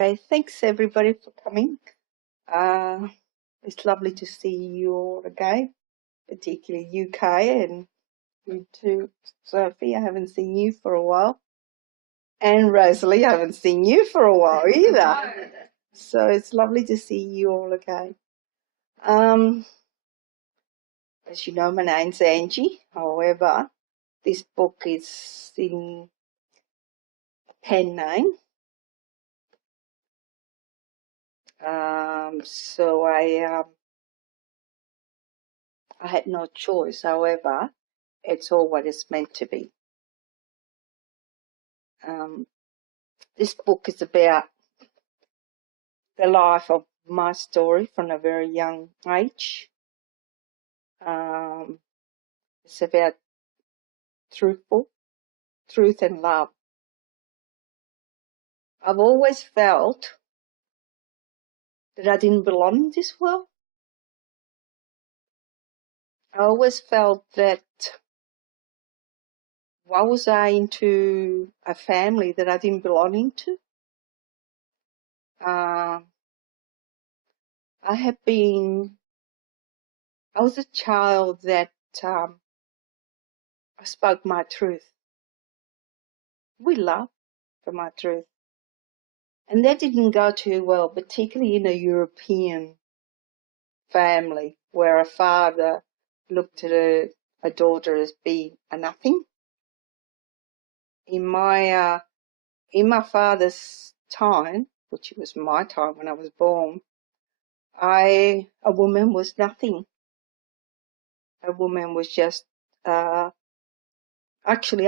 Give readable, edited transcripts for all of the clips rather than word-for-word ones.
Okay, thanks everybody for coming. Uh, it's lovely to see you all again, particularly UK and you too, Sophie. I haven't seen you for a while. And Rosalie, I haven't seen you for a while either. So it's lovely to see you all again. Um, as you know, my name's Angie. However, this book is in pen name. So I had no choice. However, it's all what it's meant to be. This book is about the life of my story from a very young age. It's about truth and love. I've always felt that I didn't belong in this world. I always felt that why was I into a family that I didn't belong into? I was a child that I spoke my truth. We love for my truth. And that didn't go too well, particularly in a European family where a father looked at a daughter as being a nothing. In my father's time, which was my time when I was born, a woman was nothing. A woman was just, actually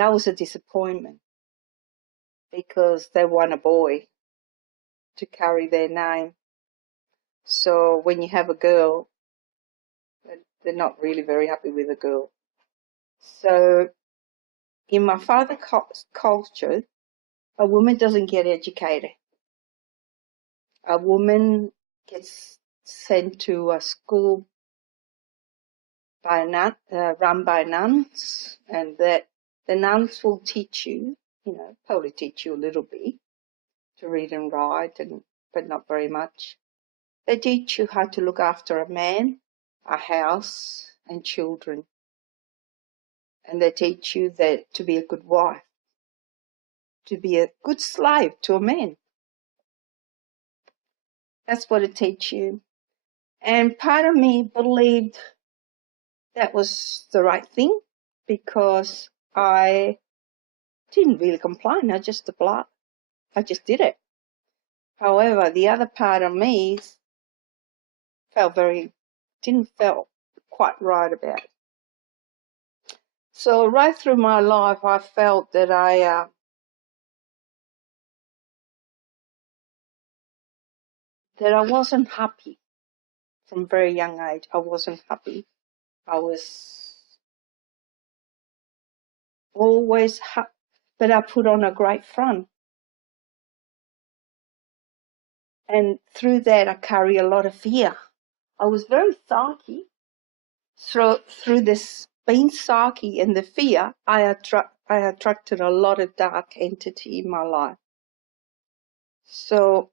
I was a disappointment because they want a boy to carry their name. So when you have a girl, they're not really very happy with a girl. So in my father's culture, a woman doesn't get educated. A woman gets sent to a school by run by nuns, and that the nuns will teach you, probably teach you a little bit to read and write, but not very much. They teach you how to look after a man, a house, and children. And they teach you that to be a good wife, to be a good slave to a man. That's what it teaches you. And part of me believed that was the right thing because I didn't really complain. I just did it. However, the other part of me didn't feel quite right about it. So right through my life, I felt that I wasn't happy from a very young age. I wasn't happy. I was always happy, but I put on a great front. And through that, I carry a lot of fear. I was very sulky. Through this being sulky and the fear, I attracted a lot of dark entity in my life. So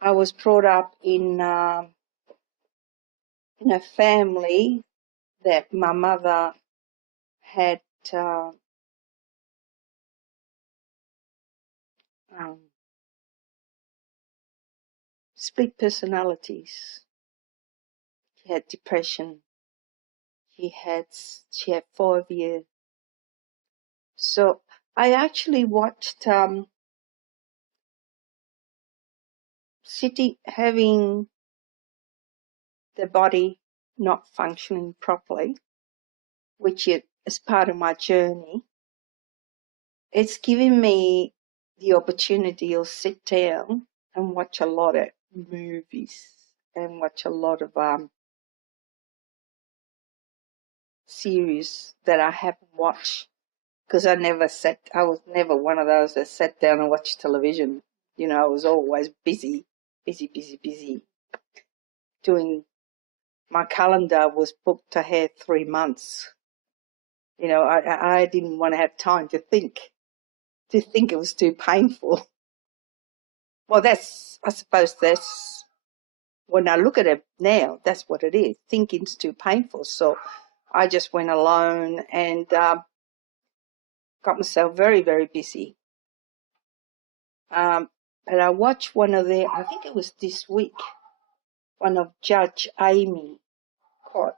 I was brought up in a family that my mother had split personalities. She had depression. She had 4 years. So I actually watched having the body not functioning properly, which is part of my journey. It's given me the opportunity to sit down and watch a lot of movies and watch a lot of series that I haven't watched because I was never one of those that sat down and watched television. I was always busy. My calendar was booked ahead 3 months. I didn't want to have time to think, to think it was too painful. Well, I suppose that's, when I look at it now, that's what it is. Thinking's too painful. So I just went alone and got myself very, very busy. But I watched one of I think it was this week, one of Judge Amy Court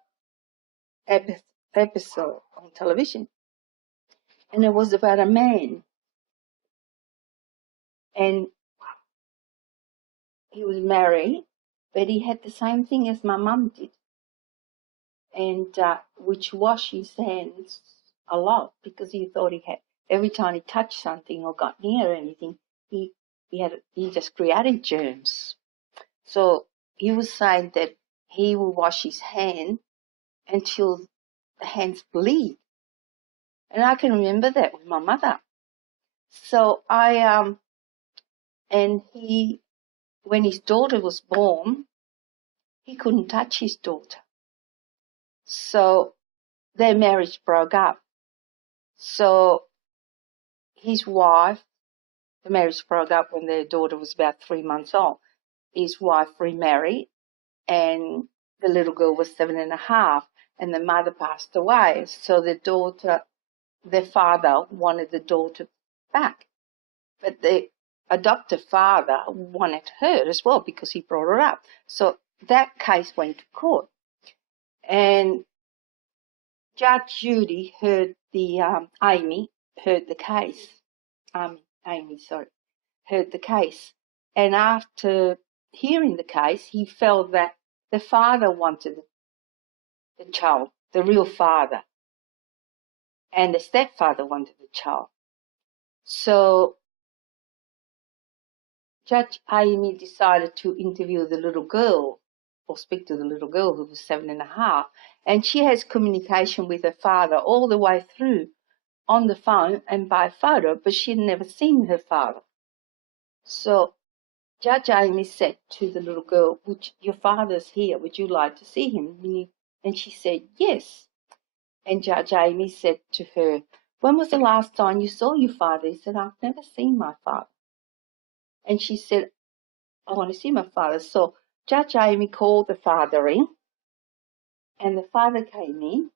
episode on television. And it was about a man. And he was married, but he had the same thing as my mum did. And which washed his hands a lot because he thought he had, every time he touched something or got near anything, he just created germs. So he was saying that he will wash his hand until the hands bleed. And I can remember that with my mother. So and when his daughter was born, he couldn't touch his daughter. So their marriage broke up. So his wife, the marriage broke up when their daughter was about 3 months old. His wife remarried, and the little girl was 7.5, and the mother passed away. So their father wanted the daughter back. But the adoptive father wanted her as well because he brought her up. So that case went to court. And Judge Judy heard Amy heard the case. Heard the case. And after hearing the case, he felt that the father wanted the child, the real father, and the stepfather wanted the child. So Judge Amy decided to interview the little girl, or speak to the little girl who was 7.5, and she has communication with her father all the way through on the phone and by photo, but she had never seen her father. So Judge Amy said to the little girl, your father's here, would you like to see him? And she said, yes. And Judge Amy said to her, when was the last time you saw your father? He said, I've never seen my father. And she said, I want to see my father. So Judge Amy called the father in, and the father came in,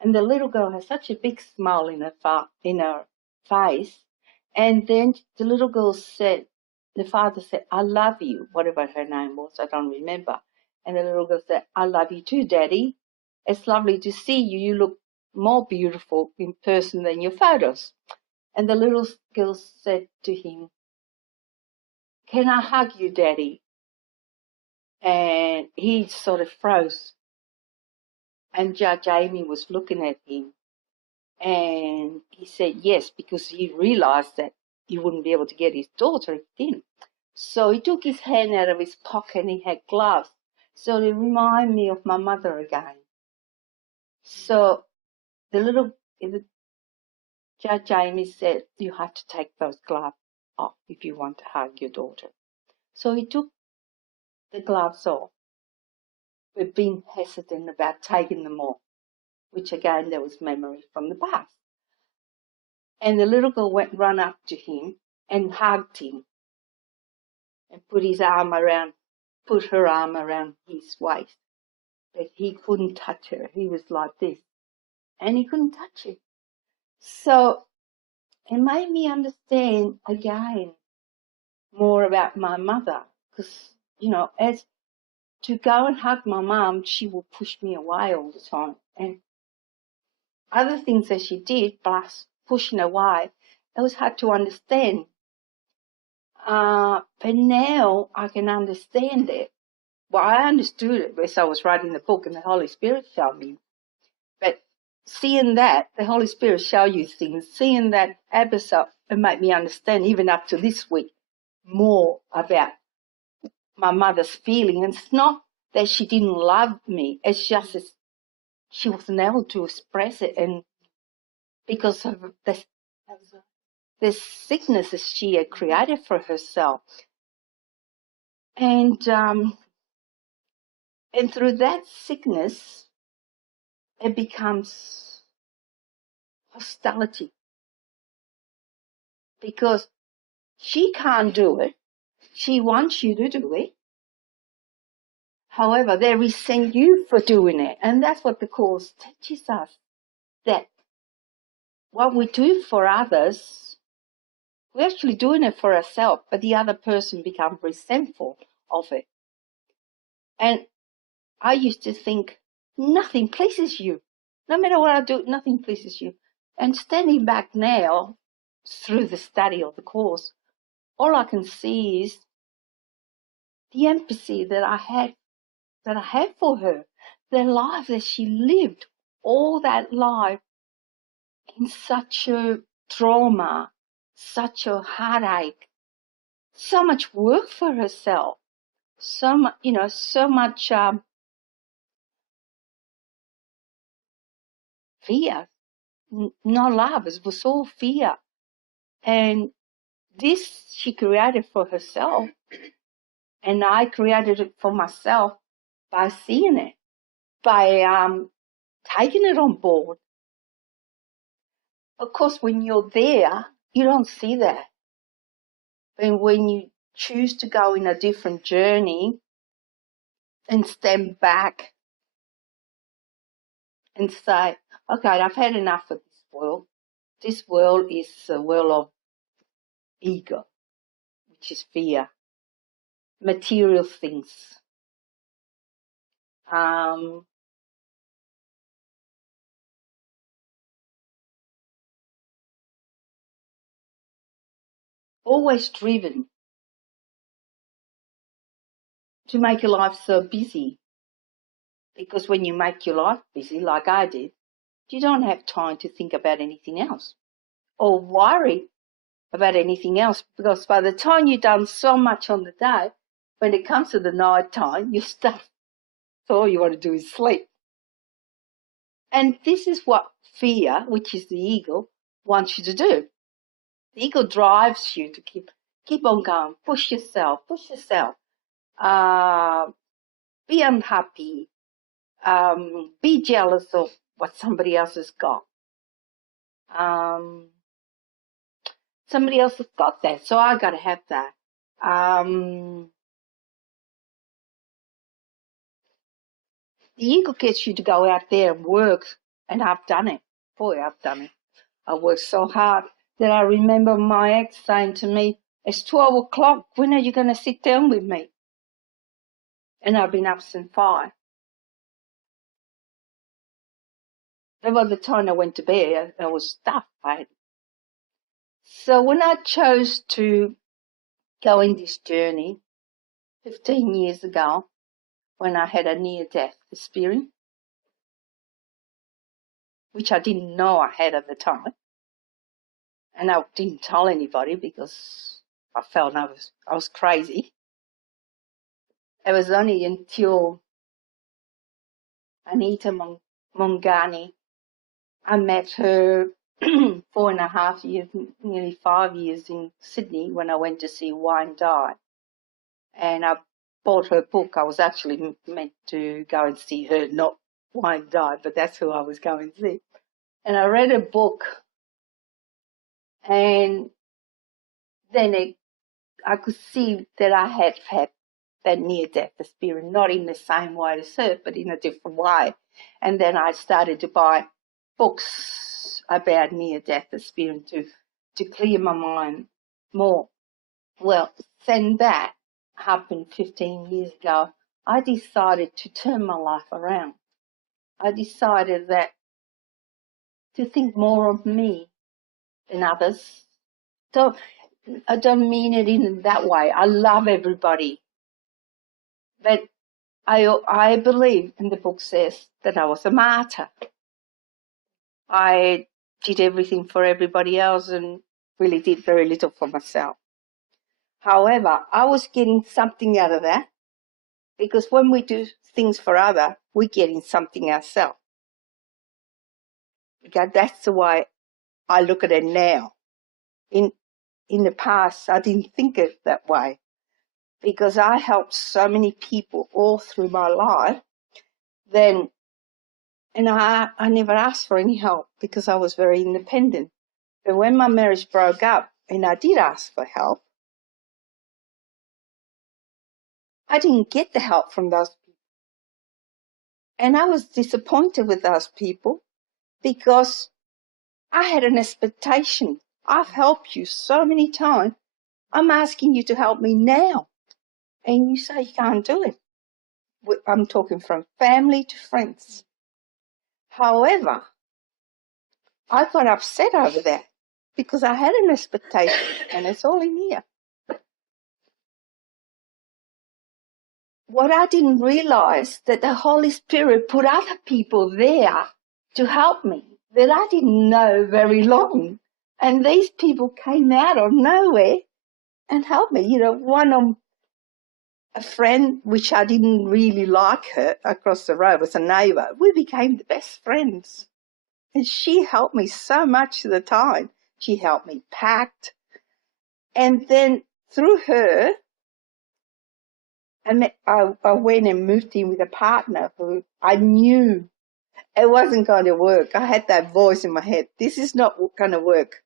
and the little girl has such a big smile in her face. And then the little girl said, the father said, I love you, whatever her name was, I don't remember. And the little girl said, I love you too, Daddy. It's lovely to see you. You look more beautiful in person than your photos. And the little girl said to him, can I hug you, Daddy? And he sort of froze. And Judge Amy was looking at him. And he said yes, because he realized that he wouldn't be able to get his daughter if he didn't. So he took his hand out of his pocket and he had gloves. So they remind me of my mother again. So the Judge Amy said, you have to take those gloves off if you want to hug your daughter. So he took the gloves off. We've been hesitant about taking them off, which again, there was memory from the past. And the little girl run up to him and hugged him and put her arm around his waist. But he couldn't touch her. He was like this. And he couldn't touch her. So it made me understand again more about my mother. Because, as to go and hug my mum, she would push me away all the time. And other things that she did, plus pushing away, it was hard to understand. But now I can understand it. Well, I understood it as I was writing the book and the Holy Spirit showed me. But seeing that, the Holy Spirit show you things, seeing that episode, it made me understand, even up to this week, more about my mother's feeling. And it's not that she didn't love me, it's just that she wasn't able to express it, and because of the sicknesses she had created for herself. And through that sickness, it becomes hostility. because she can't do it. She wants you to do it. However, they resent you for doing it. And that's what the Course teaches us, that what we do for others, we're actually doing it for ourselves, but the other person becomes resentful of it. And I used to think, nothing pleases you. No matter what I do, nothing pleases you. And standing back now, through the study of the Course, all I can see is the empathy that I had for her, the life that she lived, all that life in such a trauma, such a heartache, so much work for herself, so much, fear, not love. It was all fear. And this she created for herself, and I created it for myself by seeing it, by taking it on board. Of course, when you're there, you don't see that. And when you choose to go in a different journey and stand back and say, okay, I've had enough of this world. This world is a world of ego, which is fear, material things. Always driven to make your life so busy. Because when you make your life busy, like I did, you don't have time to think about anything else or worry about anything else, because by the time you've done so much on the day, when it comes to the night time, you're stuffed. So all you want to do is sleep. And this is what fear, which is the ego, wants you to do. The ego drives you to keep on going, push yourself, be unhappy, be jealous of what somebody else has got. Somebody else has got that, so I got to have that. The ego gets you to go out there and work, and I've done it. Boy, I've done it. I worked so hard that I remember my ex saying to me, it's 12 o'clock, when are you going to sit down with me? And I've been up since 5. And by the time I went to bed, I was stuffed. So when I chose to go in this journey 15 years ago, when I had a near-death experience, which I didn't know I had at the time, and I didn't tell anybody because I felt I was crazy. It was only until Anita Mongani, I met her 4.5 years, nearly 5 years in Sydney when I went to see Wine Die. And I bought her book. I was actually meant to go and see her, not Wine Die, but that's who I was going to see. And I read her book, and then I could see that I had had that near-death experience, not in the same way as her, but in a different way. And then I started to buy books about near-death experience to clear my mind more. Well, then that happened 15 years ago. I decided to turn my life around. I decided that to think more of me than others. I don't mean it in that way. I love everybody. But I believe, and the book says, that I was a martyr. I did everything for everybody else and really did very little for myself. However, I was getting something out of that, because when we do things for others, we're getting something ourselves. Okay, that's the way I look at it now. In the past, I didn't think it that way, because I helped so many people all through my life. And I never asked for any help because I was very independent. But when my marriage broke up and I did ask for help, I didn't get the help from those people. And I was disappointed with those people because I had an expectation. I've helped you so many times. I'm asking you to help me now. And you say you can't do it. I'm talking from family to friends. However, I got upset over that because I had an expectation, and it's all in here. What I didn't realize that the Holy Spirit put other people there to help me that I didn't know very long. And these people came out of nowhere and helped me. You know, a friend, which I didn't really like her across the road, was a neighbour. We became the best friends. And she helped me so much of the time. She helped me pack. And then through her, I went and moved in with a partner who I knew it wasn't going to work. I had that voice in my head. This is not going to work.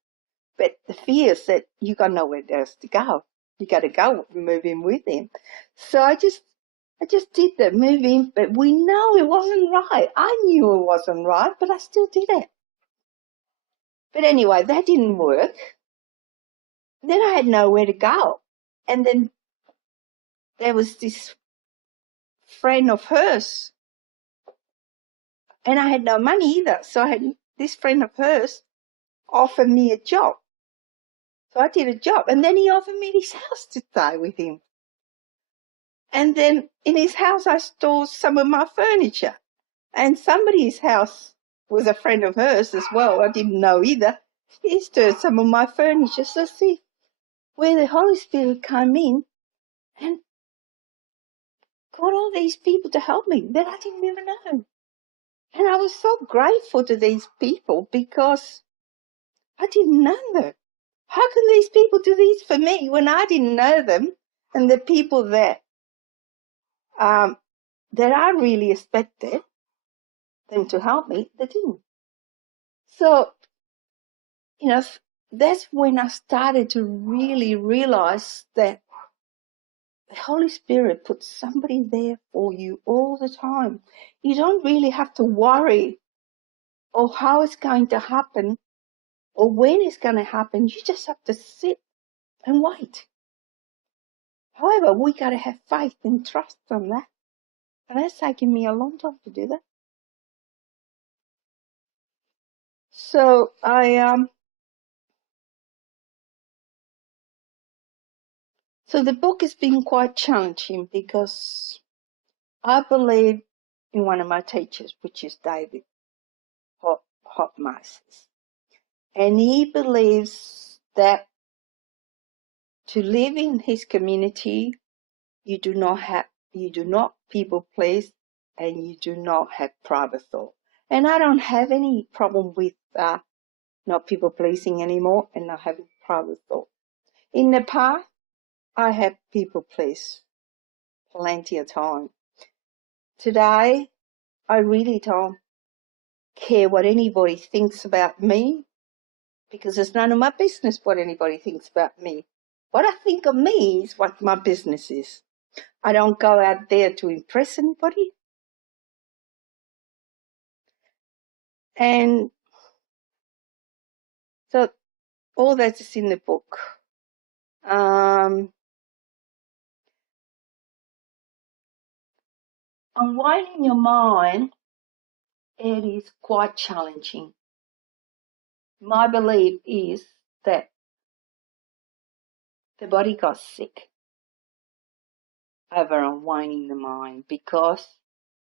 But the fear said, you got nowhere else to go. You got to go move in with him. So I just did that, move in. But we know it wasn't right. I knew it wasn't right, but I still did it. But anyway, that didn't work. Then I had nowhere to go. And then there was this friend of hers, and I had no money either. So I had this friend of hers offered me a job. So I did a job, and then he offered me his house to stay with him. And then in his house, I stored some of my furniture. And somebody's house was a friend of hers as well. I didn't know either. He stored some of my furniture. So see, where the Holy Spirit came in and got all these people to help me that I didn't even know. And I was so grateful to these people because I didn't know them. How can these people do this for me when I didn't know them? And the people that I really expected them to help me, they didn't. So, you know, that's when I started to really realize that the Holy Spirit puts somebody there for you all the time. You don't really have to worry or how it's going to happen or when it's going to happen. You just have to sit and wait. However, we got to have faith and trust on that. And that's taken me a long time to do that. So so the book has been quite challenging because I believe in one of my teachers, which is David Hopmasters. And he believes that to live in his community, you do not people please, and you do not have private thought. And I don't have any problem with not people pleasing anymore and not having private thought. In the past, I have people please plenty of time. Today, I really don't care what anybody thinks about me because it's none of my business what anybody thinks about me. What I think of me is what my business is. I don't go out there to impress anybody. And so all that is in the book. Unwinding your mind, it is quite challenging. My belief is that the body got sick over unwinding the mind because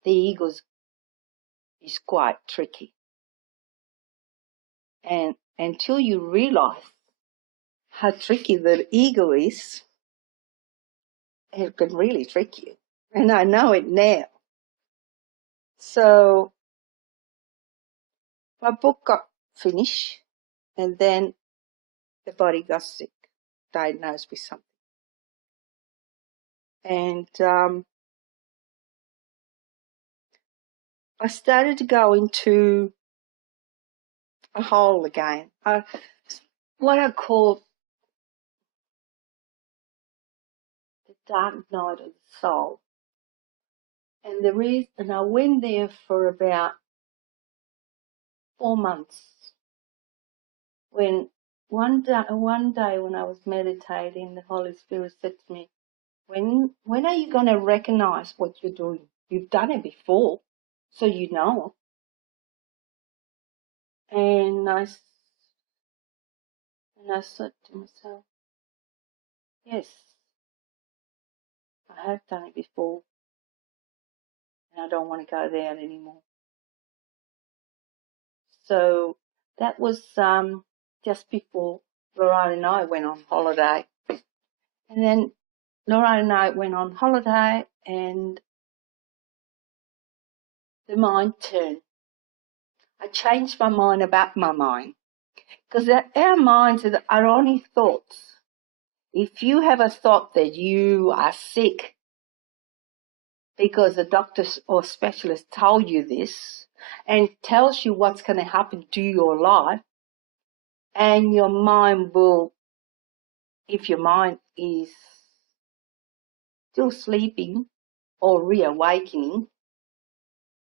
the ego is quite tricky. And until you realize how tricky the ego is, it can really trick you. And I know it now. So my book got finished, and then the body got sick, diagnosed with something. And I started to go into a hole again. What I call the dark night of the soul. And I went there for about 4 months. When one day when I was meditating, the Holy Spirit said to me, when are you going to recognize what you're doing? You've done it before, so you know. And I said to myself, yes, I have done it before, and I don't want to go there anymore. So that was just before LLa'Rah and I went on holiday. And then LLa'Rah and I went on holiday, and the mind turned. I changed my mind about my mind, because our minds are only thoughts. If you have a thought that you are sick because a doctor or specialist told you this and tells you what's going to happen to your life, and your mind will, if your mind is still sleeping or reawakening,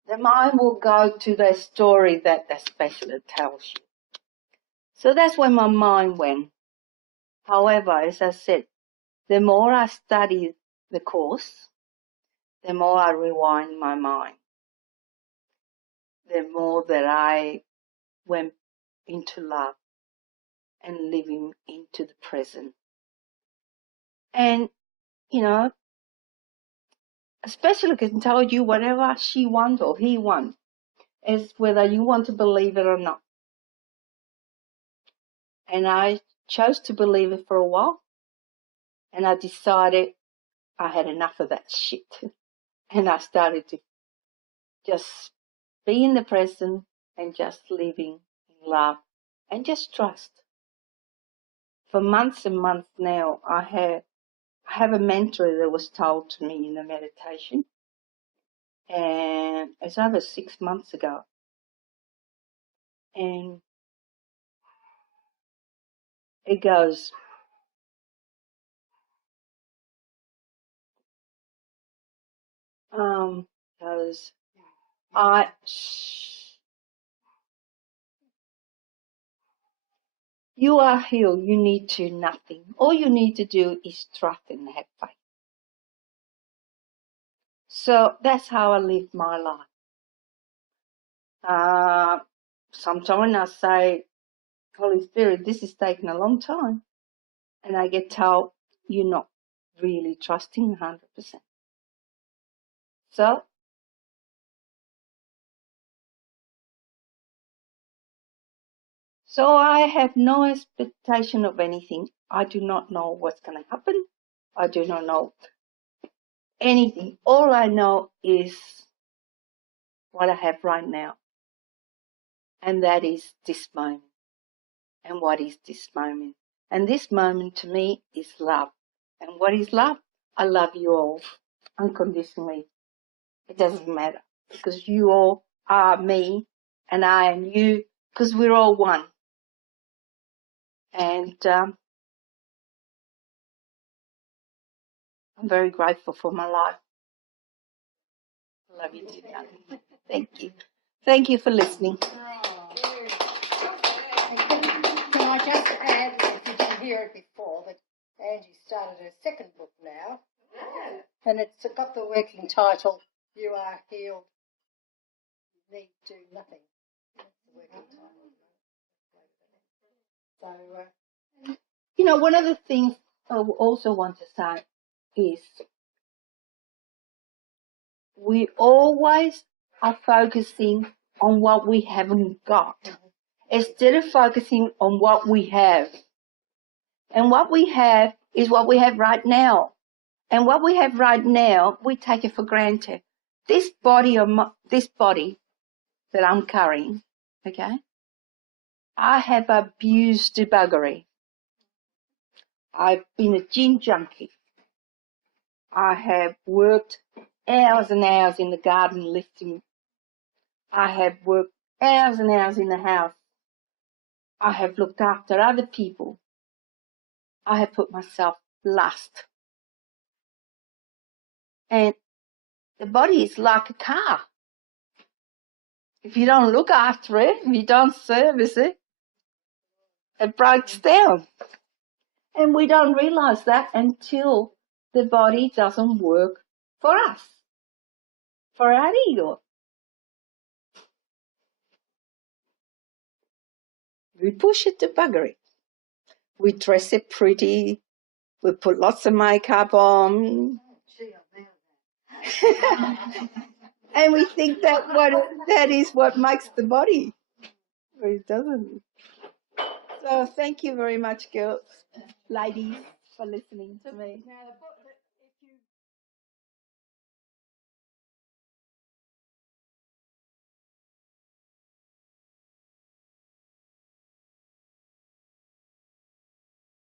the mind will go to the story that the specialist tells you. So that's where my mind went. However, as I said, the more I study the Course, the more I rewind my mind, the more that I went into love and living into the present. And, you know, a specialist can tell you whatever she wants or he wants. It's whether you want to believe it or not. And I chose to believe it for a while, and I decided I had enough of that shit. And I started to just be in the present and just living in love and just trust. For months and months now, I have a mantra that was told to me in the meditation, and it's over 6 months ago. And it goes, you are healed. You need to do nothing. All you need to do is trust and have faith. So that's how I live my life. Sometimes I say, Holy Spirit, this is taking a long time. And I get told, you're not really trusting 100%. So I have no expectation of anything. I do not know what's going to happen. I do not know anything. All I know is what I have right now. And that is this moment. And what is this moment? And this moment to me is love. And what is love? I love you all unconditionally. It doesn't matter, because you all are me and I am you, because we're all one. And I'm very grateful for my life. I love you too, darling. Thank you. Thank you for listening. Oh. Can I just add, if you didn't hear it before, that Angie started her second book now, and it's got the working title, You Are Healed, You Need Do Nothing. That's the working title. So, one of the things I also want to say is we always are focusing on what we haven't got, instead of focusing on what we have. And what we have is what we have right now. And what we have right now, we take it for granted. This body that I'm carrying, okay, I have abused the buggery. I've been a gym junkie. I have worked hours and hours in the garden lifting. I have worked hours and hours in the house. I have looked after other people. I have put myself last. And the body is like a car. If you don't look after it, if you don't service it, it breaks down. And we don't realize that until the body doesn't work for us, for our ego. We push it to buggery. We dress it pretty. We put lots of makeup on. And we think that is what makes the body. But it doesn't. So thank you very much, girls, ladies, for listening to me.